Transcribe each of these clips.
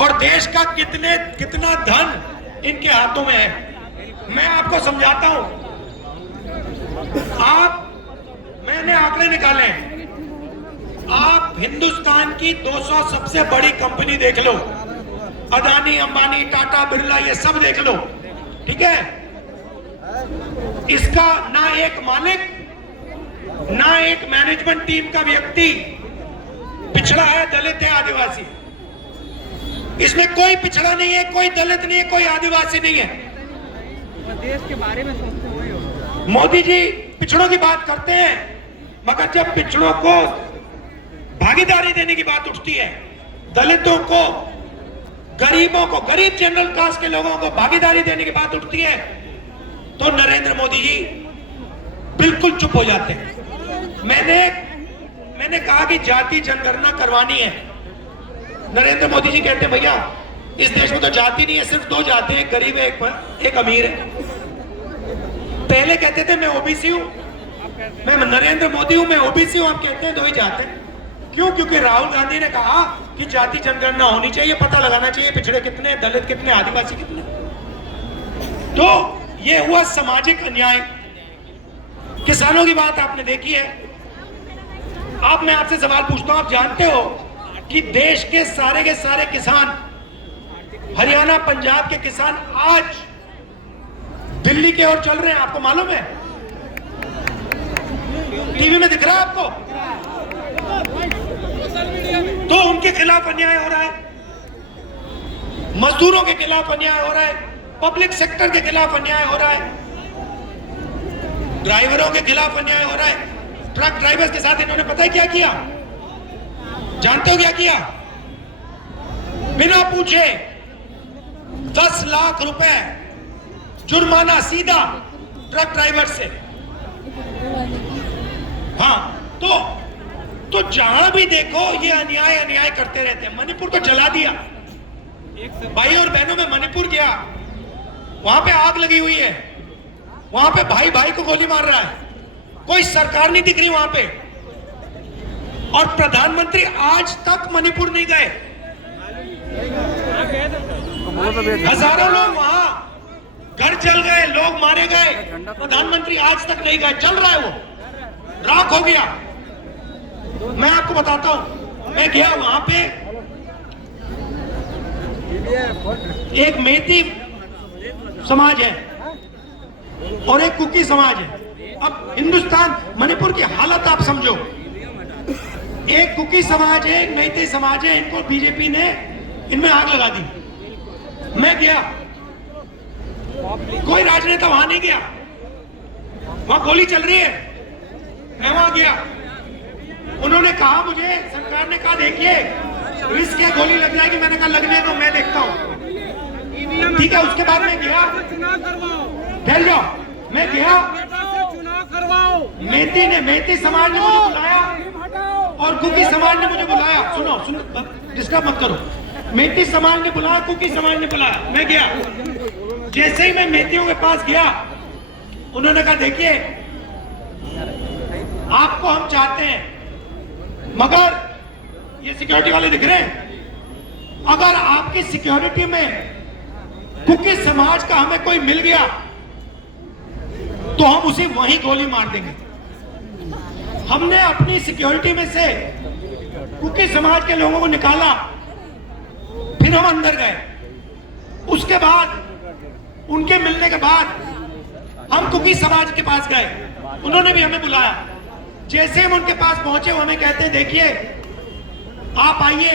और देश का कितना धन इनके हाथों में है। मैं आपको समझाता हूं। मैंने आंकड़े निकाले हैं। आप हिंदुस्तान की 200 सबसे बड़ी कंपनी देख लो, अदानी, अंबानी, टाटा, बिरला, ये सब देख लो, ठीक है। इसका ना एक मालिक, ना एक मैनेजमेंट टीम का व्यक्ति पिछड़ा है, दलित है, आदिवासी। इसमें कोई पिछड़ा नहीं है, कोई दलित नहीं है, कोई आदिवासी नहीं है। देश के बारे में सोचते हुए मोदी जी पिछड़ों की बात करते हैं, मगर जब पिछड़ों को भागीदारी देने की बात उठती है, दलितों को, गरीबों को, गरीब जनरल कास्ट के लोगों को भागीदारी देने की बात उठती है, तो नरेंद्र मोदी जी बिल्कुल चुप हो जाते हैं। मैंने कहा कि जाति जनगणना करवानी है। नरेंद्र मोदी जी कहते हैं भैया इस देश में तो जाति नहीं है, सिर्फ दो जाति है, एक गरीब है, एक अमीर है। पहले कहते थे मैं ओबीसी हूं, मैं नरेंद्र मोदी हूं, मैं ओबीसी हूं। आप कहते हैं दो ही जाते हैं। क्यों? क्योंकि राहुल गांधी ने कहा कि जाति जनगणना होनी चाहिए, पता लगाना चाहिए पिछड़े कितने, दलित कितने, आदिवासी कितने। तो ये हुआ सामाजिक अन्याय। किसानों की बात आपने देखी है। अब मैं आपसे सवाल पूछता हूं, आप जानते हो कि देश के सारे किसान, हरियाणा, पंजाब के किसान आज दिल्ली की ओर चल रहे हैं, आपको मालूम है? टीवी में दिख रहा है आपको? तो उनके खिलाफ अन्याय हो रहा है, मजदूरों के खिलाफ अन्याय हो रहा है, पब्लिक सेक्टर के खिलाफ अन्याय हो रहा है, ड्राइवरों के खिलाफ अन्याय हो रहा है। ट्रक ड्राइवर्स के साथ इन्होंने पता है क्या किया? जानते हो क्या किया? बिना पूछे 10 लाख रुपए जुर्माना सीधा ट्रक ड्राइवर से। हाँ, तो जहां भी देखो ये अन्याय करते रहते हैं। मणिपुर को जला दिया। भाई और बहनों, में मणिपुर गया, वहां पे आग लगी हुई है, वहां पे भाई भाई को गोली मार रहा है, कोई सरकार नहीं दिख रही वहां पे। और प्रधानमंत्री आज तक मणिपुर नहीं गए। हजारों लोग वहां, घर जल गए, लोग मारे गए, प्रधानमंत्री आज तक नहीं गए। चल रहा है वो, राख हो गया। मैं आपको बताता हूं, मैं गया वहां पे, एक मेती समाज है और एक कुकी समाज है। अब हिंदुस्तान, मणिपुर की हालत आप समझो। एक कुकी समाज है, एक मेती समाज है, इनको बीजेपी ने इनमें आग लगा दी। मैं गया, कोई राजनेता वहां नहीं गया, वहां गोली चल रही है, मैं वहां गया। उन्होंने कहा, मुझे सरकार ने कहा देखिए रिस्क है, गोली लग जाएगी। मैंने कहा लगने दो, मैं देखता हूं। ठीक है, उसके बाद मैं गया, ठहर जाओ, मैं गया, मेती समाज ने मुझे बुलाया और कुकी समाज ने मुझे बुलाया। सुनो, डिस्टर्ब मत करो। मेती समाज ने बुलाया, कुकी समाज ने बुलाया, मैं गया। जैसे ही मैं मेतियों के पास गया, उन्होंने कहा देखिए आपको हम चाहते हैं, मगर ये सिक्योरिटी वाले दिख रहे हैं, अगर आपकी सिक्योरिटी में कुकी समाज का हमें कोई मिल गया तो हम उसे वहीं गोली मार देंगे। हमने अपनी सिक्योरिटी में से कुकी समाज के लोगों को निकाला, फिर हम अंदर गए। उसके बाद, उनके मिलने के बाद हम कुकी समाज के पास गए, उन्होंने भी हमें बुलाया। जैसे हम उनके पास पहुंचे, वो हमें कहते हैं देखिए आप आइए,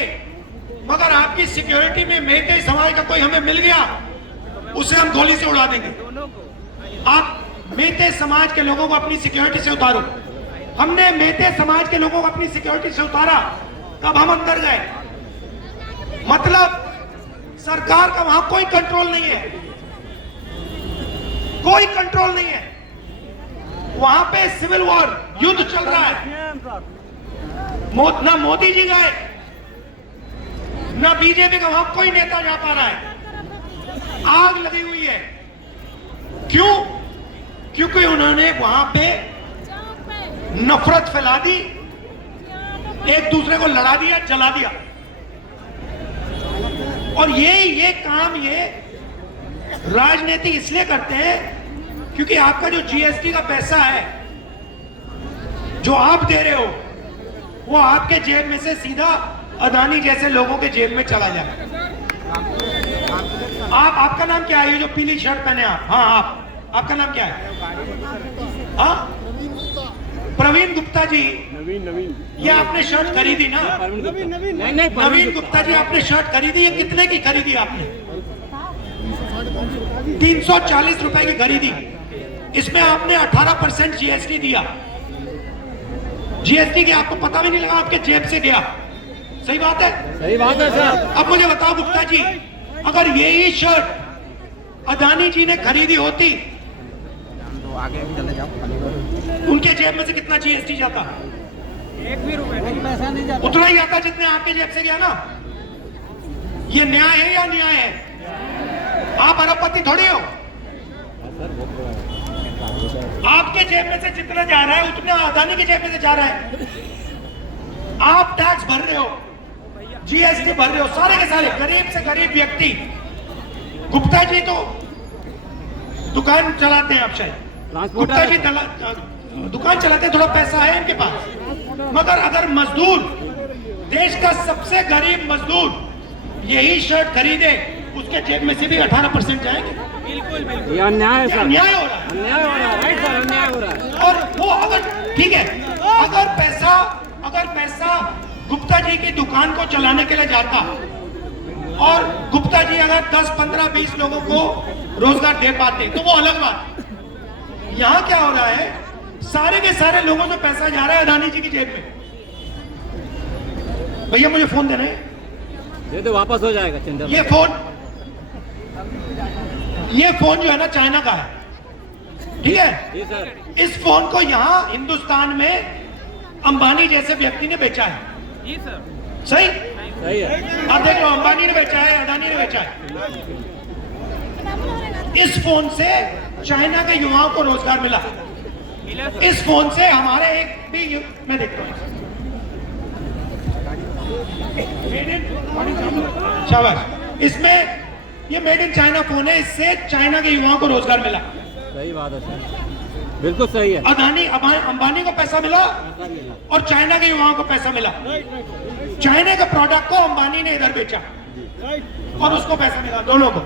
मगर आपकी सिक्योरिटी में मेते समाज का कोई हमें मिल गया, उसे हम गोली से उड़ा देंगे। आप मेते समाज के लोगों को अपनी सिक्योरिटी से उतारो। हमने मेते समाज के लोगों को अपनी सिक्योरिटी से उतारा, तब हम अंदर गए। मतलब सरकार का वहां कोई कंट्रोल नहीं है, कोई कंट्रोल नहीं है। वहां पे सिविल वॉर, युद्ध चल रहा है। ना मोदी जी गए, ना बीजेपी का वहां कोई नेता जा पा रहा है। आग लगी हुई है। क्यों? क्योंकि उन्होंने वहां पे नफरत फैला दी, एक दूसरे को लड़ा दिया, जला दिया। और ये काम ये राजनीति इसलिए करते हैं क्योंकि आपका जो जीएसटी का पैसा है जो आप दे रहे हो वो आपके जेब में से सीधा अदानी जैसे लोगों के जेब में चला जाए। आपका नाम क्या है? ये जो पीली शर्ट पहने आप, हाँ आपका नाम क्या है? हाँ प्रवीण गुप्ता जी। नवीन ये आपने शर्ट खरीदी ना? नवीन गुप्ता जी आपने शर्ट खरीदी, ये कितने की खरीदी आपने? 340 रुपए की खरीदी। इसमें आपने 18% जीएसटी दिया। जीएसटी की आपको पता भी नहीं लगा, आपके जेब से गया। सही बात है? सही बात है सर। अब मुझे बताओ गुप्ता जी, अगर यही शर्ट अदानी जी ने खरीदी होती उनके जेब में से कितना जीएसटी जाता? एक भी रुपए नहीं, पैसा नहीं जाता। उतना ही आता जितने आपके जेब से गया ना। ये न्याय है या न्याय है? आप अरबपति थोड़ी हो। आपके जेब में से जितना जा रहा है उतना अदानी की जेब में से जा रहा है। आप टैक्स भर रहे हो, जीएसटी भर रहे हो, सारे के सारे गरीब से गरीब व्यक्ति। गुप्ता जी तो दुकान चलाते हैं, आप शायद गुप्ता जी दुकान चलाते हैं, थोड़ा पैसा है इनके पास। मगर अगर मजदूर, देश का सबसे गरीब मजदूर यही शर्ट खरीदे, उसके जेब में से भी 18% जाएंगे। बिल्कुल बिल्कुल ये अन्याय है सर। अन्याय हो रहा है। अन्याय हो रहा है, राइट सर, अन्याय हो रहा है। और वो अगर ठीक है, अगर पैसा गुप्ता जी की दुकान को चलाने के लिए जाता और गुप्ता जी अगर 10, 15, 20 लोगों को रोजगार दे पाते तो वो अलग बात। यहाँ क्या हो रहा है, सारे के सारे लोगों से पैसा जा रहा है अदानी जी की जेब में। भैया मुझे फोन देना है, ये तो वापस हो जाएगा चिंता। ये फोन जो है ना चाइना का है, ठीक है? जी सर। इस फोन को यहाँ हिंदुस्तान में अंबानी जैसे व्यक्ति ने बेचा है। जी सर। सही? सही है। आप देख लो, अंबानी ने बेचा है, अदानी ने बेचा है। इस फोन से चाइना के युवाओं को रोजगार मिला। मिला सर। इस फोन से हमारे एक भी मैं देखता हूँ, शाबाश, इसमें ये मेड इन चाइना फोन है, इससे चाइना के युवाओं को रोजगार मिला। सही बात है सर, बिल्कुल सही है। अदानी अंबानी को पैसा मिला और चाइना के युवाओं को पैसा मिला। चाइना के प्रोडक्ट को अंबानी ने इधर बेचा और उसको पैसा मिला, दोनों को।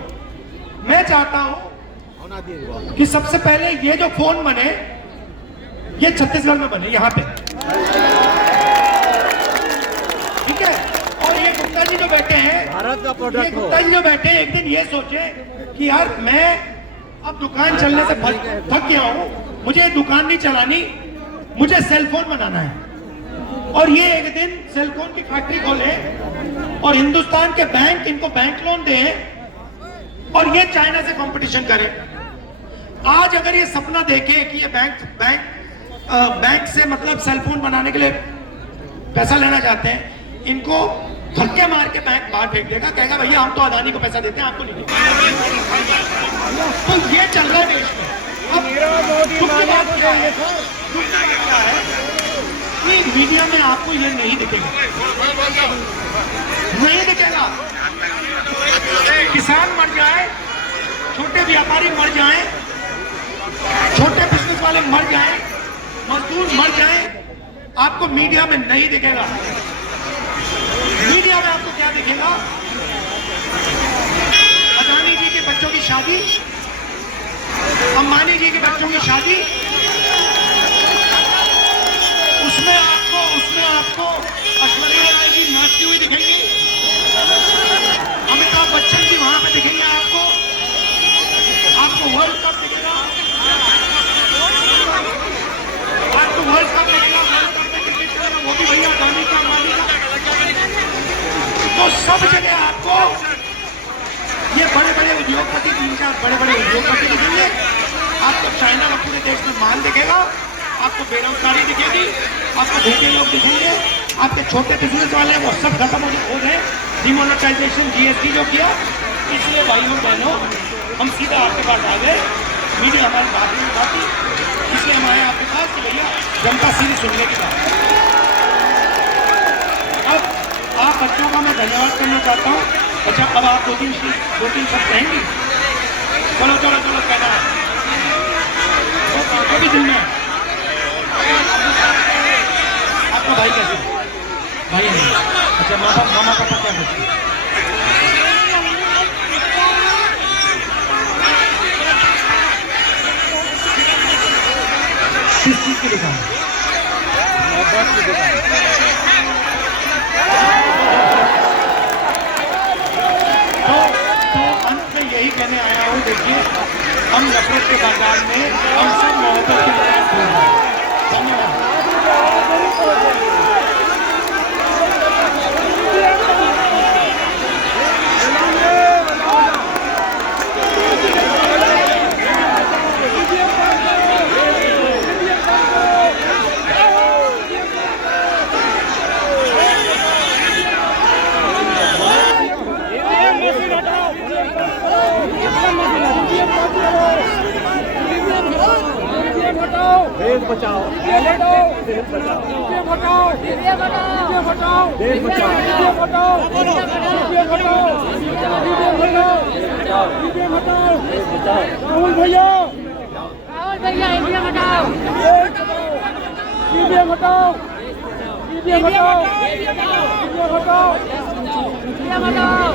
मैं चाहता हूं कि सबसे पहले ये जो फोन बने ये छत्तीसगढ़ में बने, यहां पे, ठीक है? और ये गुप्ता जी जो बैठे हैं, भारत का ये प्रोडक्ट हो। गुप्ता जी जो बैठे हैं, एक दिन ये सोचे कि यार मैं अब दुकान चलने से थक गया हूं, मुझे दुकान नहीं चलानी, मुझे सेल फोन बनाना है। और ये एक दिन सेल फोन की फैक्ट्री खोले और हिंदुस्तान के बैंक इनको बैंक लोन दे और ये चाइना से कंपटीशन करे। आज अगर ये सपना देखे कि ये बैंक से मतलब सेल फोन बनाने के लिए पैसा लेना चाहते हैं, इनको धक्के मार के बैंक बाहर फेंक देगा, कहेगा भैया हम तो अदानी को पैसा देते हैं, आपको नहीं। तो ये चल रहा है देश में। अब दुख की बात क्या है कि मीडिया में आपको ये नहीं दिखेगा, नहीं दिखेगा। किसान मर जाए, छोटे व्यापारी मर जाएं, छोटे बिजनेस वाले मर जाएं, मजदूर मर जाएं, आपको मीडिया में नहीं दिखेगा। मीडिया में आपको क्या दिखेगा? अदानी जी के बच्चों की शादी, अंबानी जी के बच्चों की शादी, उसमें आपको ऐश्वर्या राय जी नाचती हुई दिखेंगी, अमिताभ बच्चन जी वहां पे दिखेंगे, आपको वर्ल्ड कप दिखेगा, आपको वर्ल्ड कप दिखेगा। वर्ल्ड कप में क्रिकेट चलेगा, वो भी भैया अदानी का, अंबानी का। तो सब जगह आपको ये बड़े बड़े उद्योगपति, 3-4 बड़े बड़े उद्योगपति दिखेंगे, आपको चाइना का पूरे देश में माल दिखेगा, आपको बेरोजगारी दिखेगी, आपको भूखे लोग दिखेंगे, आपके छोटे बिजनेस वाले हैं वो सब खत्म हो गए। डिमोनेटाइजेशन जीएसटी जो किया, इसलिए भाइयों बहनों हम सीधा आपके पास आ गए। मीडिया हमारी बात नहीं उठाती, इसलिए हम आए आपके पास कि भैया जनता सीधी सुनने की बात। अब आप बच्चों का मैं धन्यवाद करना चाहता हूँ। अच्छा अब आप दो तीन शब्द कहेंगी? चलो चलो चलो कहना है आपको भी दिल में है। आपका भाई कैसे है? भाई है नहीं। अच्छा मामा पापा क्या करते हैं? किस चीज की दुकान? बस की दुकान। तो अंत में यही कहने आया हूँ, देखिए हम नफरत के बाजार में हम सब मोहब्बत की दुकान खोल रहे हैं। धन्यवाद। देश बचाओ, देश बचाओ, देश बचाओ, राहुल भैया इंडिया हटाओ, ईवीएम हटाओ, ईवीएम हटाओ, ईवीएम हटाओ, ईवीएम हटाओ।